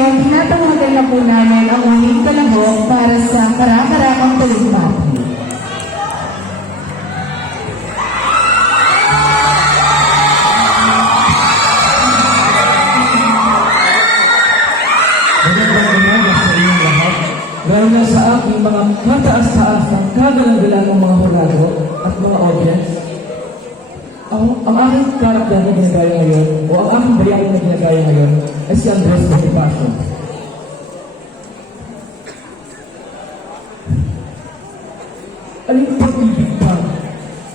Ngayon, tinatawagan na po namin ang uling kalahok para sa Kara-Karakang Talumpati. Dahil na sa aking mga kataas-taas ng kagalang-galang mga hurado at mga audience, ang aking karakter na ginagaya ngayon o ang aking bayani na ginagaya ngayon ay si Andres Bonifacio. Alin pag-ibig pa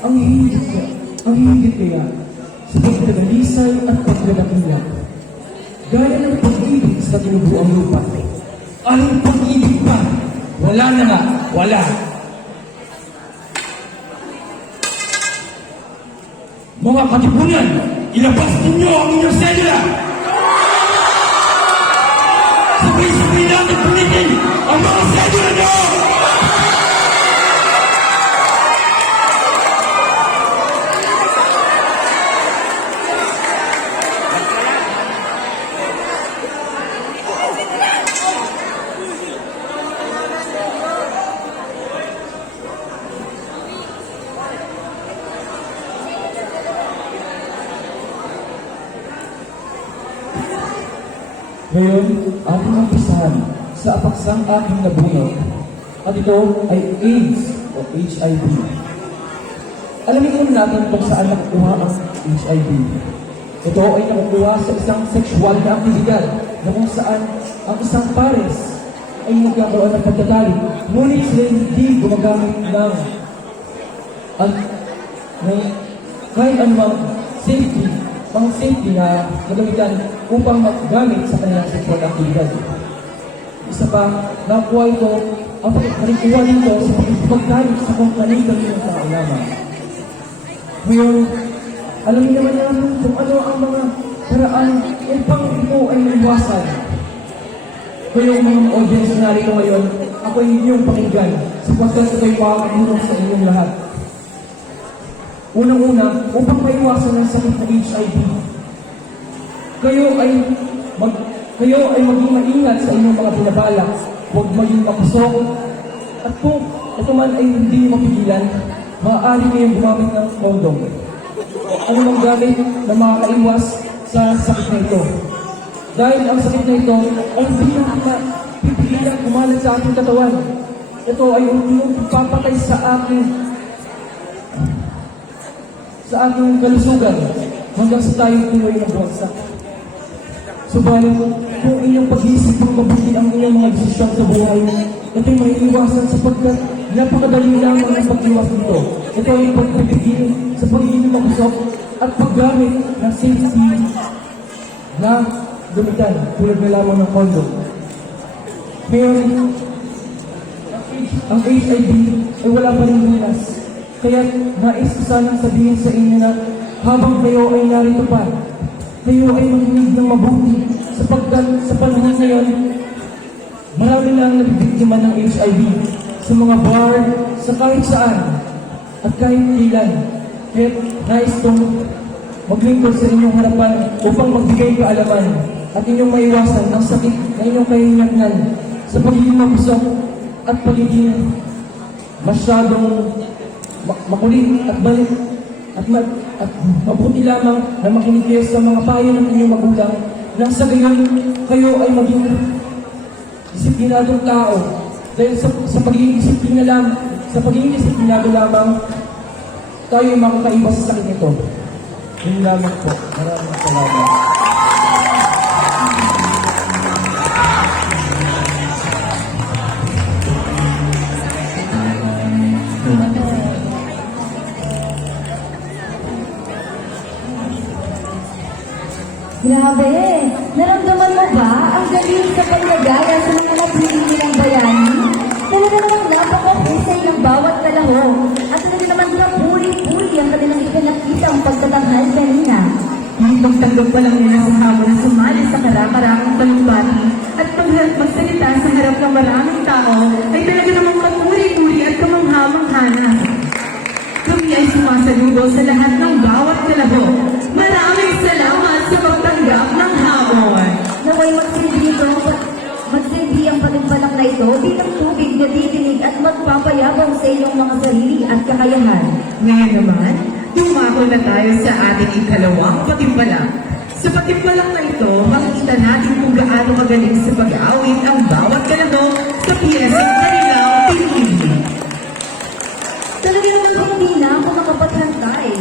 ang higit kaya sa pagdadalisay at pagdadakila gaya ng pag-ibig sa tinubuang lupa. Anong pag-ibig pa? Wala na nga. Wala. Mga katipunan, ilabas ninyo ang inyong sedula! Sabay-sabay natin punitin ang mga sedula nyo! Ngayon, ating umpisahan sa apaksang aking nabunod at ito ay AIDS o HIV. Alamin muna natin kung saan nakukuha ang HIV. Ito ay nakukuha sa isang sexual na aktibidad na kung saan ang isang pares ay nagkakaroon ng pagtatalik, ngunit sila hindi gumagamit ng kahit anumang pang safety na nagamitan upang magamit sa kanilang sexual activity. Isa pa, nakuha ito ang pagkuha nito sa pagkalit sa kung kaninang ng kaalaman. Ngayon, alamin naman natin kung ano ang mga paraan upang ito ay iwasan. Kaya mga audience na narito ngayon, ako ay inyong pakinggan sapagkat ito'y makakatulong sa inyong lahat. Unang-una, upang maiwasan ang sakit ng HIV, kayo ay maging maingat sa inyong mga binabalak, huwag maging mapusok, at kung ito man ay hindi mapigilan, maaari kayong gumamit ng kondom. Ano mang gamit na makakaiwas sa sakit na ito? Dahil ang sakit na ito ay hindi na pipigilan kumalat sa ating katawan. Ito ay unti-unti papatay sa ating kalusugan hanggang sa tayong tuloy na buwagsak. Subalit, kung inyong pag-iisip ng mabuti ang inyong mga desisyon sa buhay, ito'y may iwasan sapagkat napakadali lamang ang pag-iwas nito. Ito ay pagpipigil sa pagiging mabusok at paggamit ng safety na gamitan tulad na lamang ng kondom. Ngayon, ang HIV ay wala pa rin lunas. Kaya nais ko sanang sabihin sa inyo na habang kayo ay narito pa, kayo ay makinig ng mabuti sapagkat sa panahon ngayon, marami na ang nabibiktima ng HIV sa mga bar, sa kahit saan, at kahit kailan. Kaya nais kong maglingkod sa inyong harapan upang magbigay kaalaman at inyong maiwasan ang sakit na inyong kahihinatnan sa pagiging mabusok at pagiging masyadong makulit at balik at mabuti lamang na makinig kayo sa mga payo ng inyong magulang nang sa gayon kayo ay maging disiplinadong tao dahil sa pagiging disiplinado lamang tayo ay makakaiwas sa sakit nito. Yun lamang po. Maraming salamat. Grabe! Naramdaman mo ba ang galing sa paglagaya sa mga napili nilang bayani? Talaga namang napakahusay ng bawat kalahok at talaga naman kapuri-puri ang kanilang ipinakita ang pagtatanghal kanina. Nitong tanggap pa lang nila sa hamon na sumali sa Kara-Karakang Talumpati at magsalita sa harap ng maraming tao ay talaga namang kapuri-puri at kamangha-manghana. Kami ay sumasaludo sa lahat ng bawat kalahok. Maraming salamat sa pagtanggap ng hamon. Naway magsilbi nito ang tubig pa lang na ito bilang tubig na didinig at magpapayabang sa inyong mga sarili at kakayahan. Ngayon naman, dumako na tayo sa ating ikalawang patimpalak. Sa patimpalak na ito, makikita natin kung gaano magaling sa pag-aawit ang bawat kalahok sa piyesang kanilang pinili. Talaga naman hindi na ako makapaghantay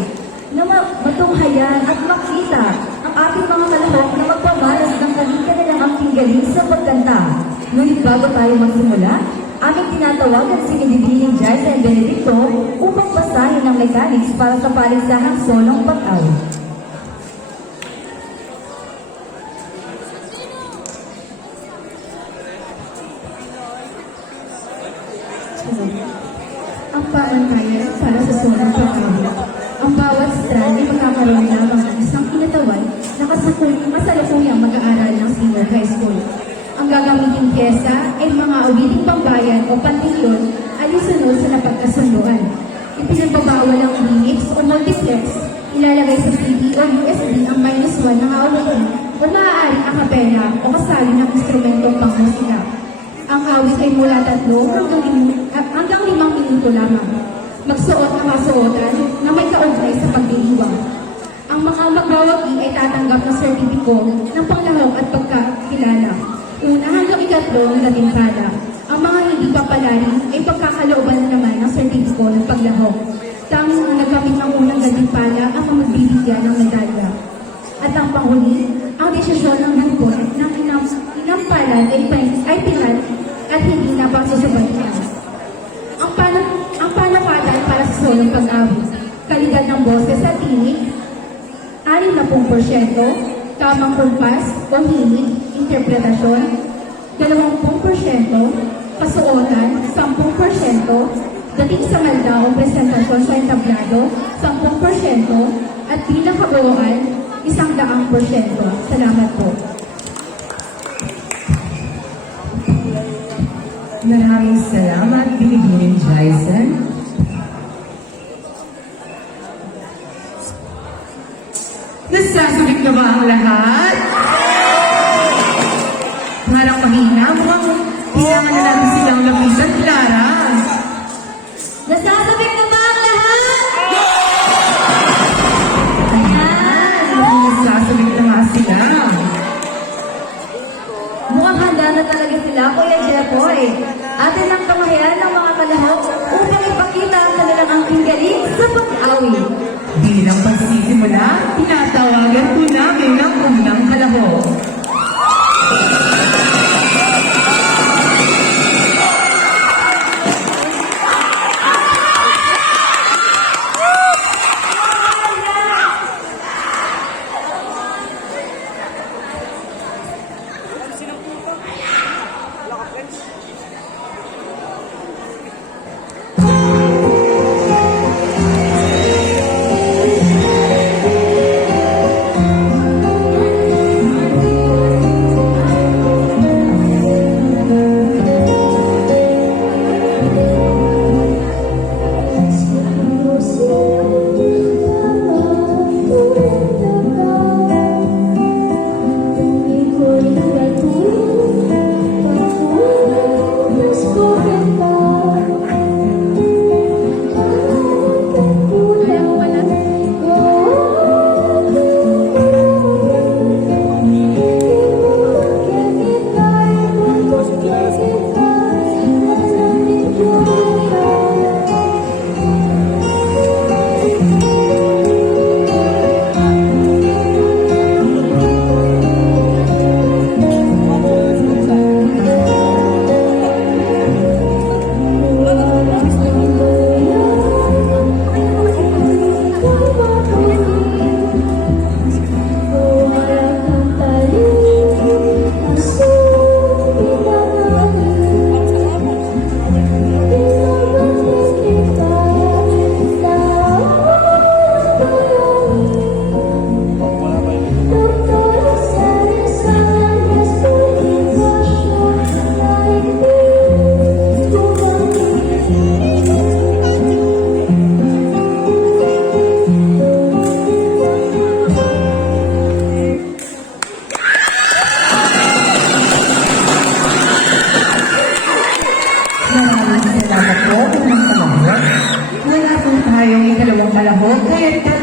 na matunghayan at makita ang ating mga kalahok na magpamalas ng kanilang aking galing sa pagkanta. Ngunit bago tayo magsimula, aming tinatawagan si Bibining Jaisa and Benedicto upang basahin ang mechanics para sa palisahang solong pag-awit. Ang paantayan para sa solong pag-awit. Ang bawat strand ay magkakaroon lamang ng isang kinatawan na kasalukuyang mag-aaral ng senior high school. Ang gagamiting pyesa ay mga awiting pambayan o pantilyon alisunod sa napagkasunduan. Ipinagbabawal ang remix o multiplex. Ilalagay sa CD o USB ang -1 ng awitin o maaaring akapela o kasali ng instrumentong pangmusika. Ang awit ay mula 3 hanggang 5 minuto lamang. Magsuot ang kasuotan na may kaugnay sa pagdiriwang. Ang mga magwawagi ay tatanggap ng sertipiko ng panglahok at pagkakilala. Una hanggang 3 na timpala. Ang mga hindi papalari ay pagkakalooban naman ng sertipiko ng paglahok. Tanging ang nagamit ng unang gantimpala ang magbibigyan ng medalya. At ang panghuli, ang desisyon ng grupo ng inampalan ay pinat at hindi na pagsusubayhan. Ang panakalan para sa solong pag-awit. Kalidad ng boses sa tinig, 60%, tamang kumpas o hilig, interpretasyon, 20%, kasuotan, 10%, dating sa malda o presentasyon sa entablado, 10%, at bilang kabuuan, 100%. Salamat po. Maraming salamat, Bibining Jaisa. Nasasabik na ba ang lahat? Parang mahina, mukhang kailangan na natin silang lapisan, Clara. Nasasabik na ba ang lahat? Ayan! Nasasabik na nga sila. Mukhang handa na talaga sila, Kuya Jeffoy. Atin ang kamahayan ng mga kalahok upang ipakita ang kanilang angking galing sa pag-awit. Bilang pagsisimula, tinatawagan po namin ang unang kalahok.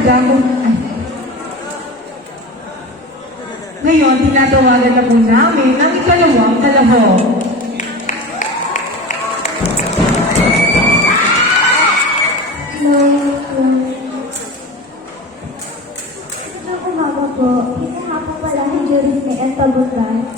dagong... Ngayon, tinatawagan na po namin ang ikalawang kalahok. Ang umaga po, isa nga po pala ni Juris may entabutan.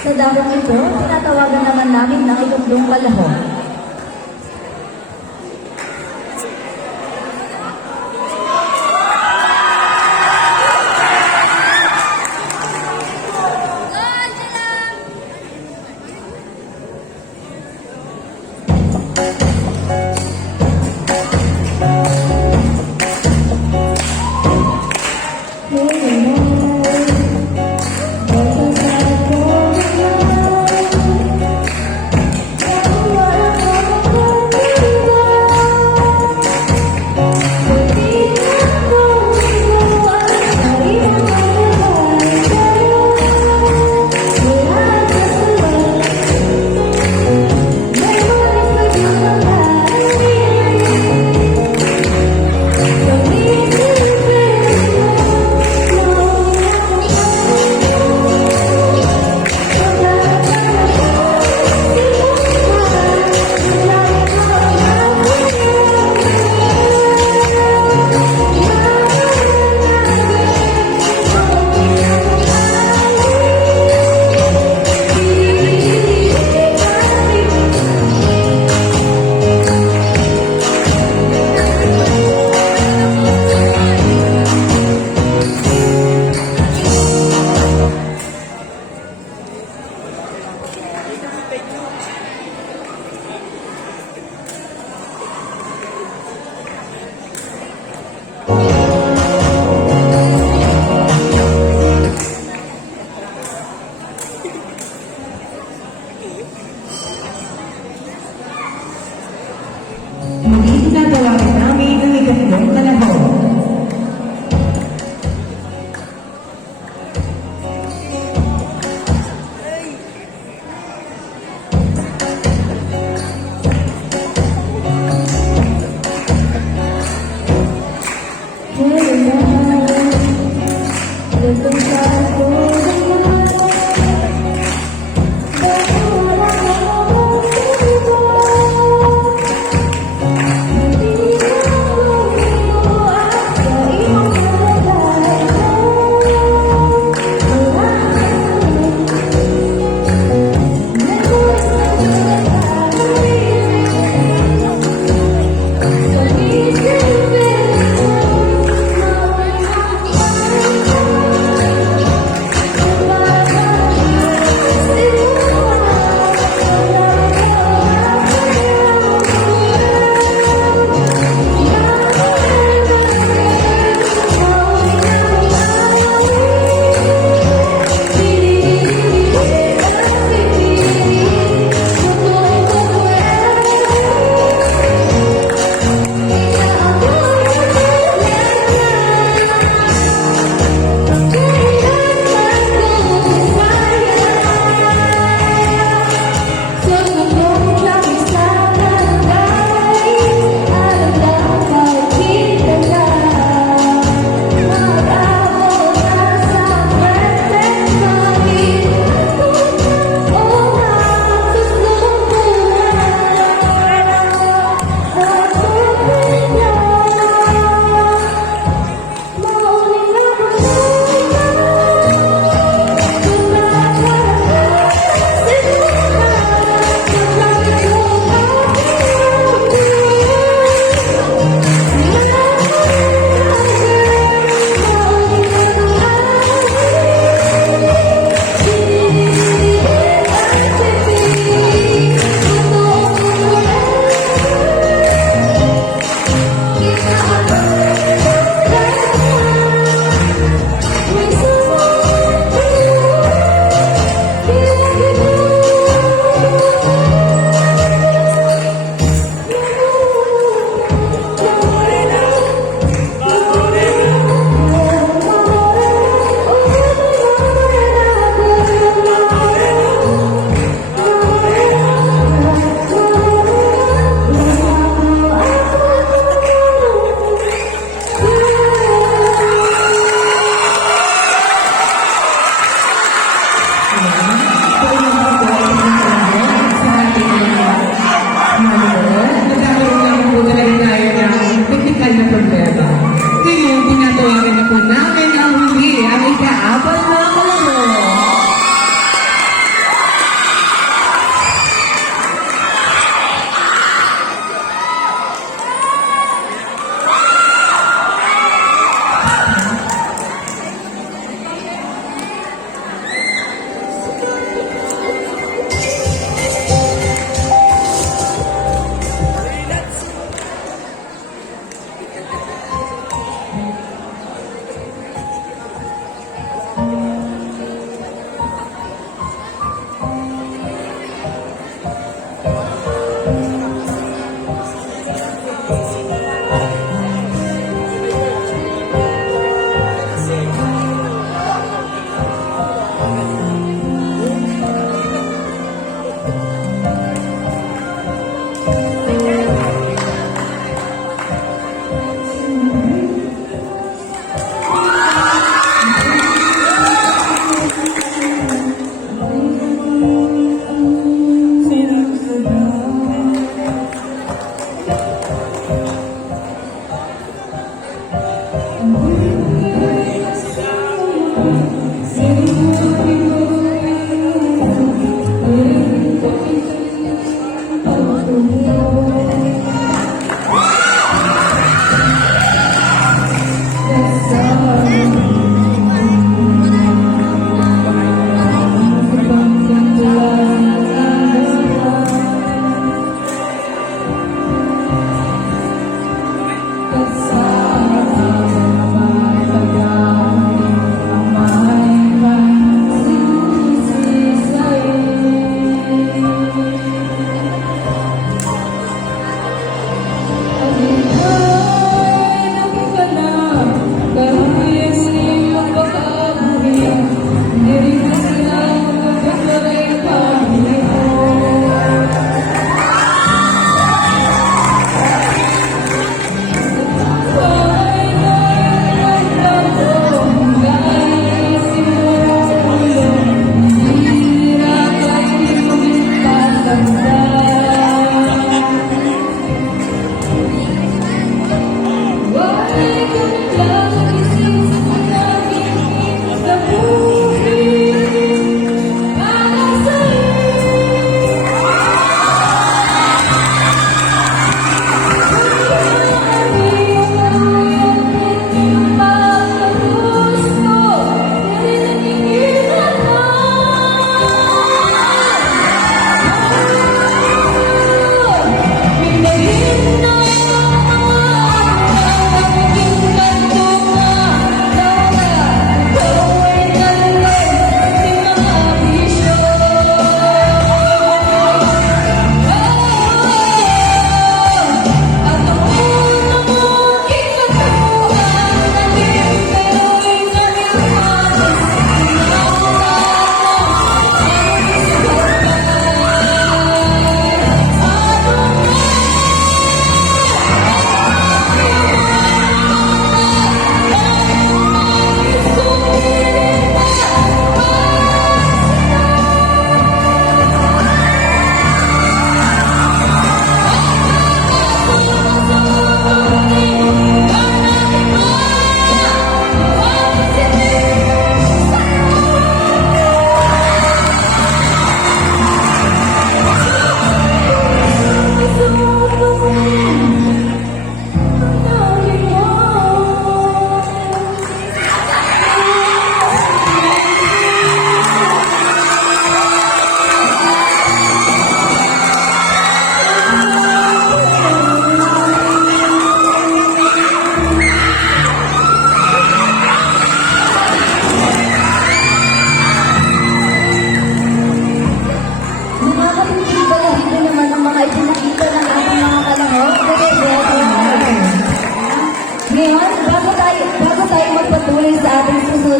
Sa dakong ito, tinatawagan naman namin ng ikatlong kalahok.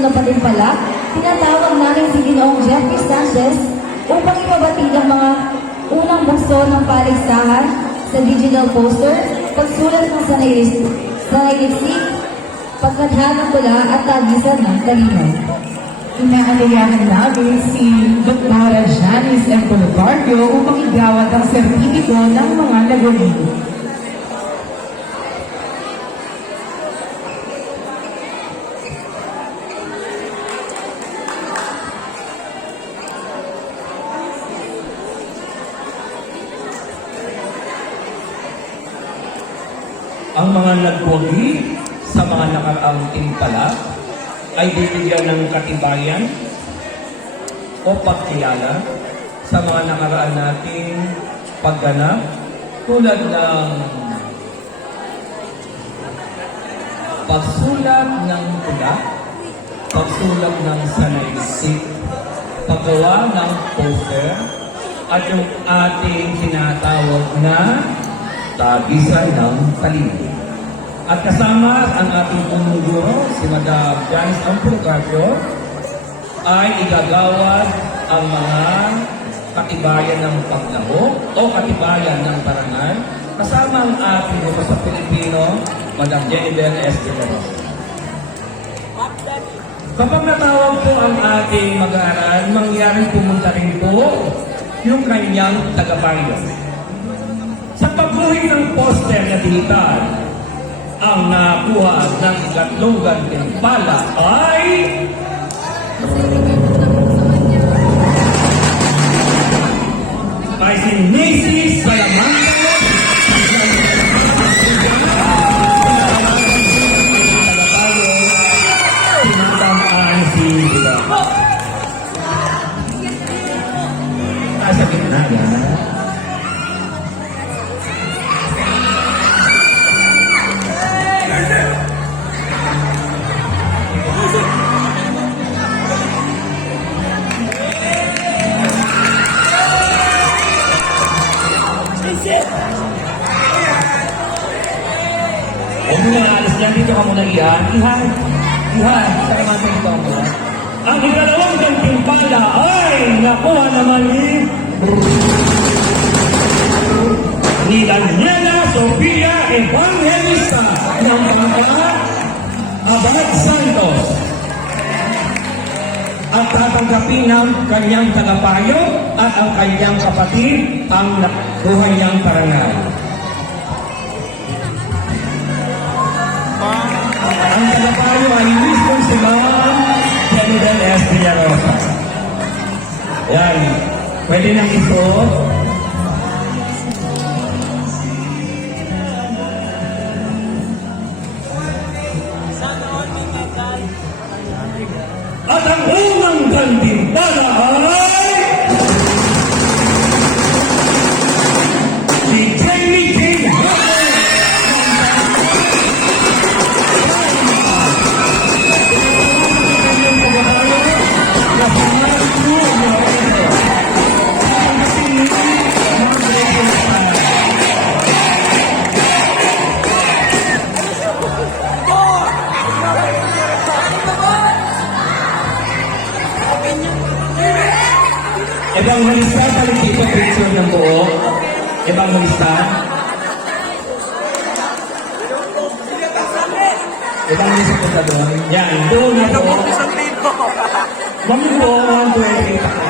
susunod na patimpalak, tinatawag namin si Ginoong Jeffrey Sanchez upang ipabatid ang mga unang bukso ng paligsahan sa digital poster, pagsulat ng sanaylisik, pagkadha ng tula at tagisan ng kalinaw. Inaalayahan namin si Dr. Janice M. Bologardio upang igawad ang sertipiko ng mga lagawin. Ang mga nagwagi sa mga nakaraang timpala ay bibigyan ng katibayan o pagkilala sa mga nakaraan nating pagganap tulad ng pagsulat ng tula, pagsulat ng sanaysik, paggawa ng poster, at yung ating tinatawag na tagisan ng talino. At kasama ang ating punong guro, si Madam Janice Ampulgardio, ay igagawad ang mga katibayan ng paglaho o katibayan ng parangal kasama ang ating guro sa Pilipino, Madam Jennifer S. De La Rosa. Kapag natawag po ang ating mag-aaral, mangyaring pumunta rin po yung kanyang tagapayo. Sa pagbuhin ng poster na digital, ang nakuha ng ikatlong gantimpala ay si Macy Salamanca. Tinatamkaan si Diba. Nasa gitna yan. Huwag mo na alas yan, dito ka muna Ihan. Ihan, sa kamantay ito ang muna. Ang ikalawang gantimpala ay nakuha naman ni Daniela Sofia Evangelista ng pangkat Abad Santos. At tatanggapin ng kanyang tagapayo at ang kanyang kapatid ang nakuha niyang parangal. Ang tagapayo ay mismo si Ma'am Jennifer S. De La Rosa. Yan. Pwede nang isuot. At ang unang gantimpala ay si Jamie King. Evangelista, palit dito picture ng buo. Evangelista. Evangelista po sa doon. Yan, doon na po. Kami po, 1, 2, 3.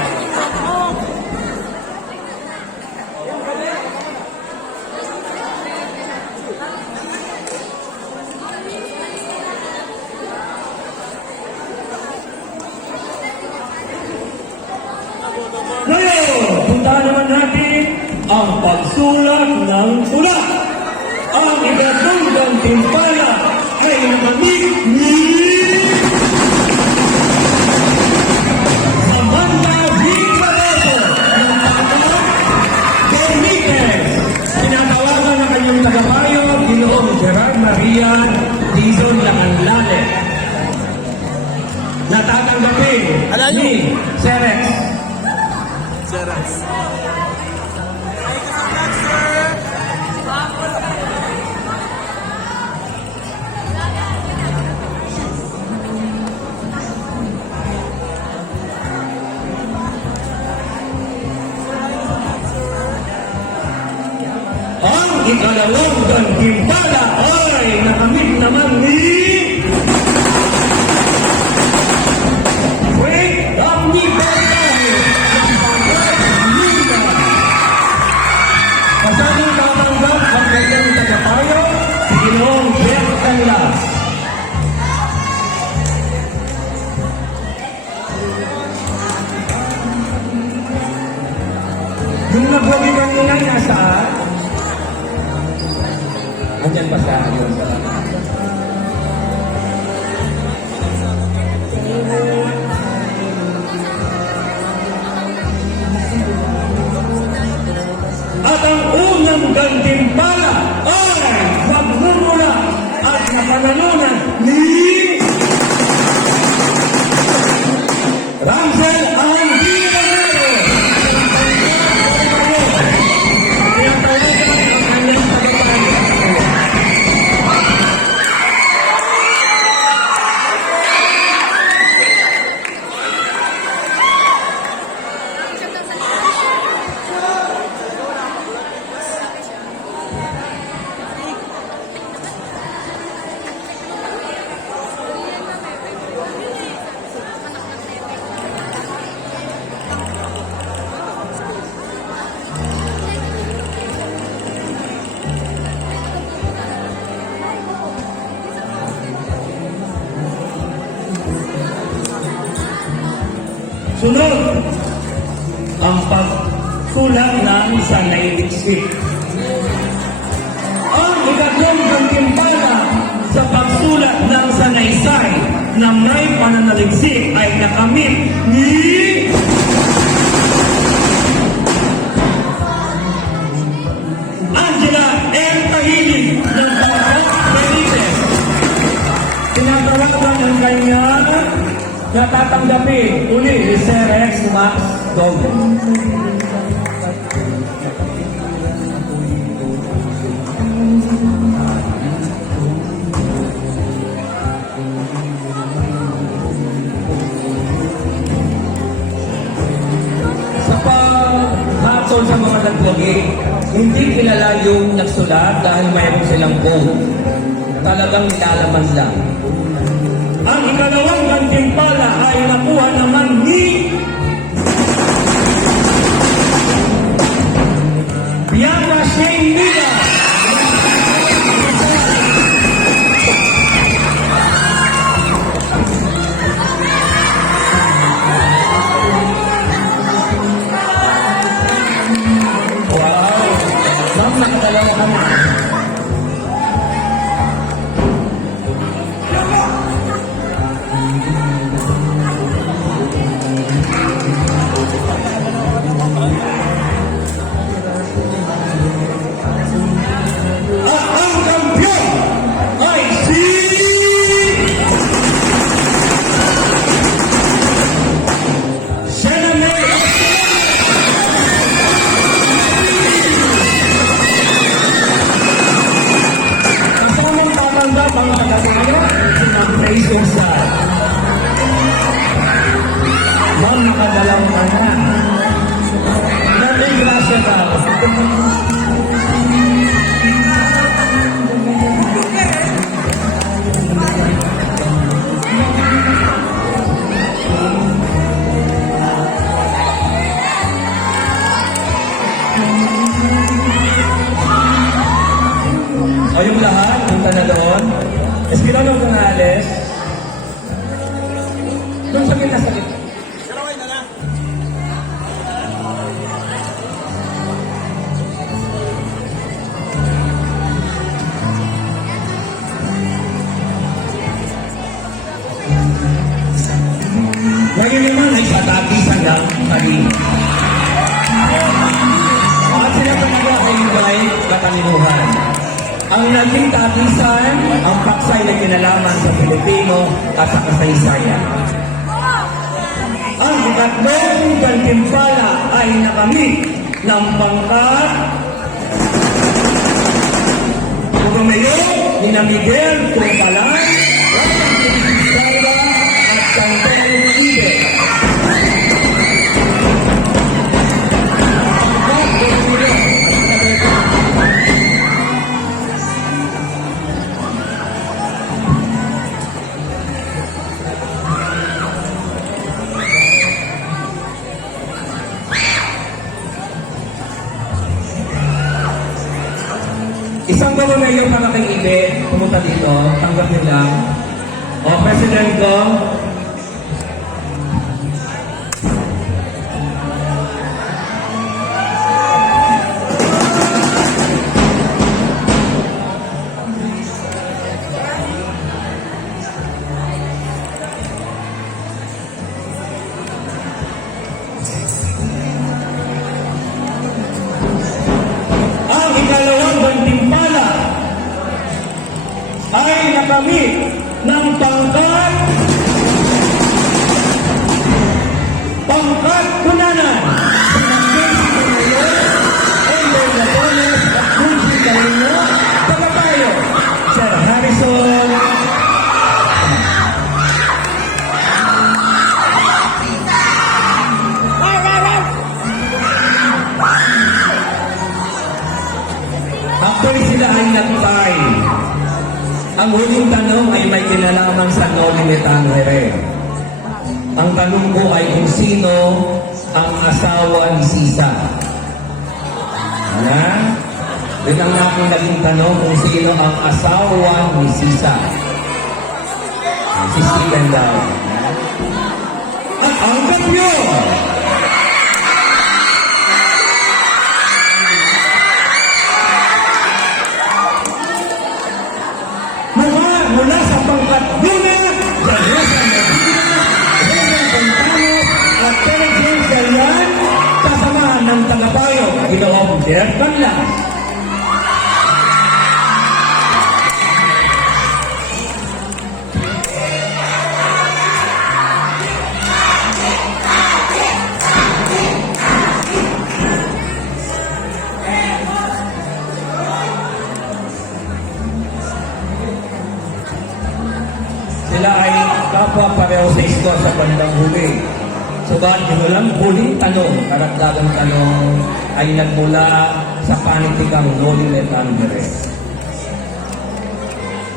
Ngayon, puntahan naman natin ang pagsulat ng tula. Ang ikatlong gantimpala ay nakamit ni Samantha V. Barroso ng pangkat Benitez. Tinatawagan na kanyang tagapayo, Ginoong Gerard Maria Dizon Langanlale. Natatanggapin ni Cerex. ikalawang gantimpala ay nakamit naman ni Frank Ramni Bertahe. Kasamang tatanggap ang kanyang tagapayo, si Ginoong Jeff Canlas. Yung nagwagi kanina ay nasaan? Andyan pa sa akin. At ang unang gantimpala ay magmumula at napanalunan ni Ramsel Anguilero. Sunod, ang pagkulang ng sanayiksik. Ang ikatlong gantimpala sa pagsulat ng sanaysay na may pananaliksik ay nakamit ni Angela M. Tahili ng Bangkok, Benitez. Tinatawagan ng kanyang natatanggapin uli ni Sir Rex Max Doble. Sa paghatol sa mga nagwagi, hindi kilala yung nagsulat dahil mayroon silang code. Talagang nilalaman lang. Ang ikalawang gantimpala ay nakuha naman ni Bianca Shane Mila. Wow! Ma'am, nakadalawa kami. Ang kampiyon ay si Sename. Isamang tatanggap ang pagkakaya ng Praising Star. Ma'am, nakadalaw ka na. Nating grasya ka. O yung lahat, punta na doon. Espinosa Gonzales. Doon sa gitna, sa gitna. Ngayon naman ay patapisan lang kanina. At sila talaga ay may kataninuhan. Ang naging tapisan, ang paksay na kinalaman sa Pilipino at sa kasaysayan. Ang ikatlong gantimpala ay nakamit ng pangkat Romeo ni Miguel Tumpalan, Sara at Santero Ibe. Isang gawin mayor para kay Ibe, pumunta dito, tanggap niyo lang. O, President ko, ang ikalawang gantimpala ay nakamit ng pangkat kunanan sa Nagkesi Mayor, Ender Lapones at Kunsi Carino, Tagapayo, Sir Harrison. Actually, sila ay nagtay. Ang huling tanong ay may kinalaman sa Noli Tangere. Ang tanong ko ay kung sino ang asawa ni Sisa. Ano? Yun ang aking naging tanong kung sino ang asawa ni Sisa. Si Steven daw. At ang kapyo! Mula sa pangkat Luna, Rosa Medina, Renan Fontano, at Terry James Galian, kasamahan ng tagapayo, Ginoong Derek Canlas. Sila ay kapwa pareho sa isko sa bandang huli. Subalit yung walang huling tanong, karagdagang tanong, ay nagmula sa panitikang Noli Tangere.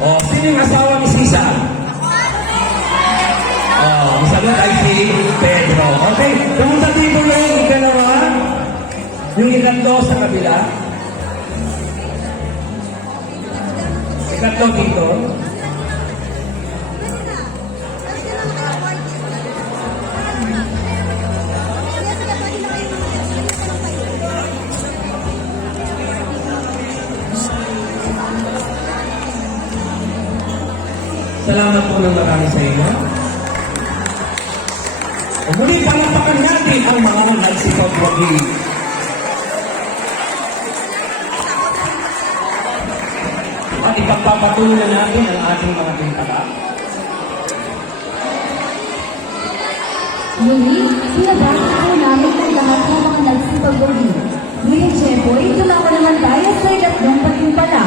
O, sino yung asawa ni Sisa? O, ang sagot ay si Pedro. Okay, pumunta dito yung ikalawa, yung ikatlo sa kabila. Ikatlo dito. Salamat po ng marami sa inyo. Muli palapakan natin ang mga nagsipagwagi. At ipagpapatuloy na natin ang ating mga bintaka. Muli, pinabasa po namin ang lahat ng mga nagsipagwagi. Ngayon, Jepoy, dumako naman tayo sa ikatlong patimpala